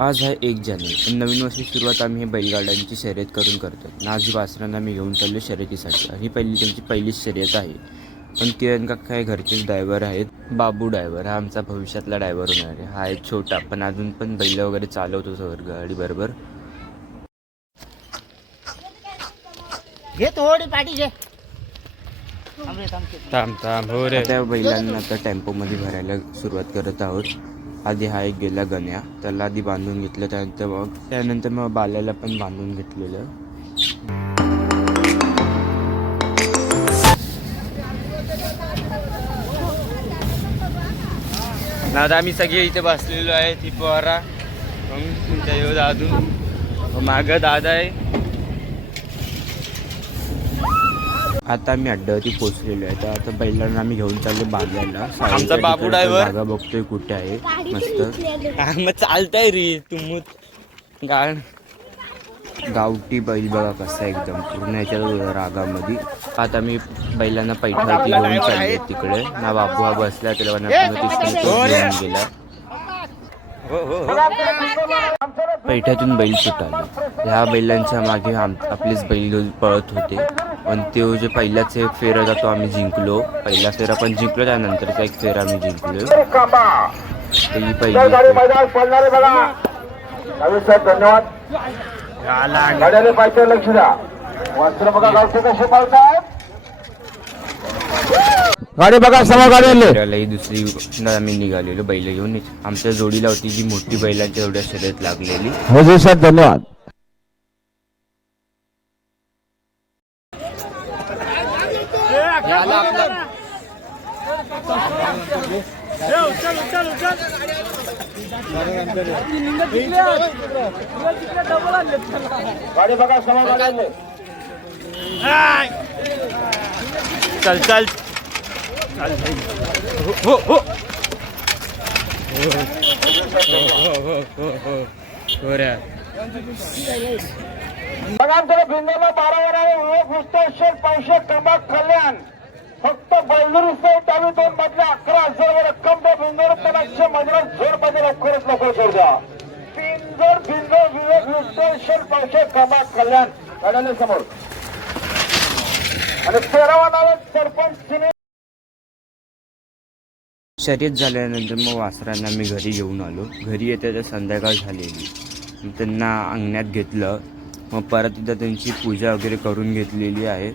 आज आहे एक जानेवारी. आणि नवीन वर्षाची सुरुवात आम्ही हे बैलगाड्यांची शर्यत करून करतो आज ही वासरांना आम्ही घेऊन चाललो शर्यतीसाठी. आणि ही पहिली त्यांची पहिलीच शर्यत आहे. पण किरण काका हे घरचेच ड्रायव्हर आहेत. बाबू ड्रायव्हर. हा आमचा भविष्यातला ड्रायव्हर होणार आहे. हा एक छोटा पण अजून पण बैल वगैरे चालवतो सर गाडी बरोबर घे थोडी पाठी घे. थांब रे, थांब. ते. थांब थांब. हो रे. त्या बैलांना आता टेम्पोमध्ये भरायला सुरुवात करत आहोत. आधी हा एक गेला गण्या. त्याला आधी बांधून घेतलं त्यानंतर मग त्यानंतर मग बाल्याला पण बांधून घेतलेलं. आता आम्ही सगळे इथे बसलेलो आहे ती पोहरा मग तुमच्या येऊ अजून मागं दादा आहे. आता आम्ही अड्ड्यावरती पोहोचलेलो आहे. तर आता बैलांना आम्ही घेऊन चाललो बांधायला आमचा बाबू driver. जागा बघतोय कुठे आहे. मस्त. मग चालतंय रे तू गाण. गावठी बैल बघा कसा आहे एकदम. पूर्ण याच्यात रागामध्ये. आता मी बैलांना पैठ्यावरती घेऊन चालले तिकडे. ना बाबू हा बसला त्याला म्हणा तिकडे तो घेऊन गेला. पैठ्यातून बैल सुटाले ह्या बैलांच्या मागे आम आपलेच बैल घेऊन पळत होते. पण तो जो पहिलाच एक फेरा होता तो आम्ही जिंकलो. पहिला फेरा पण जिंकलो त्यानंतरचा एक फेरा आम्ही जिंकलो. तर ही पहिली गाडी बघा लक्ष द्या. गाडी समोर गाडी दुसरी न आम्ही निघालेलो बैल घेऊन. आमच्या जोडीला होती जी मोठी बैलांच्या एवढ्या शर्यत लागलेली. हो साहेब धन्यवाद. गाडी बघा चल चल. हो हो हो. बघा आमच्याकडे भिंगाला बारा वराळे ओळख हस्ताक्षर पैसे कमाक कल्याण. फक्त बैलूर डावी दोन मधल्या अकरा हजार रक्कम त्या भिंगोर पणाचे मजरा जोरमध्ये लवकरच लवकर सोड द्या. पिंजर भिंगो विरोध हस्ताक्षर पैसे कमा कल्याण गाड्याने समोर. आणि तेरावा नाव सरपंच शर्यत झाल्यानंतर मग वासरांना मी घरी घेऊन आलो. घरी येते तर संध्याकाळ झालेली. त्यांना अंगण्यात घेतलं. मग परत तिथं त्यांची पूजा वगैरे करून घेतलेली आहे.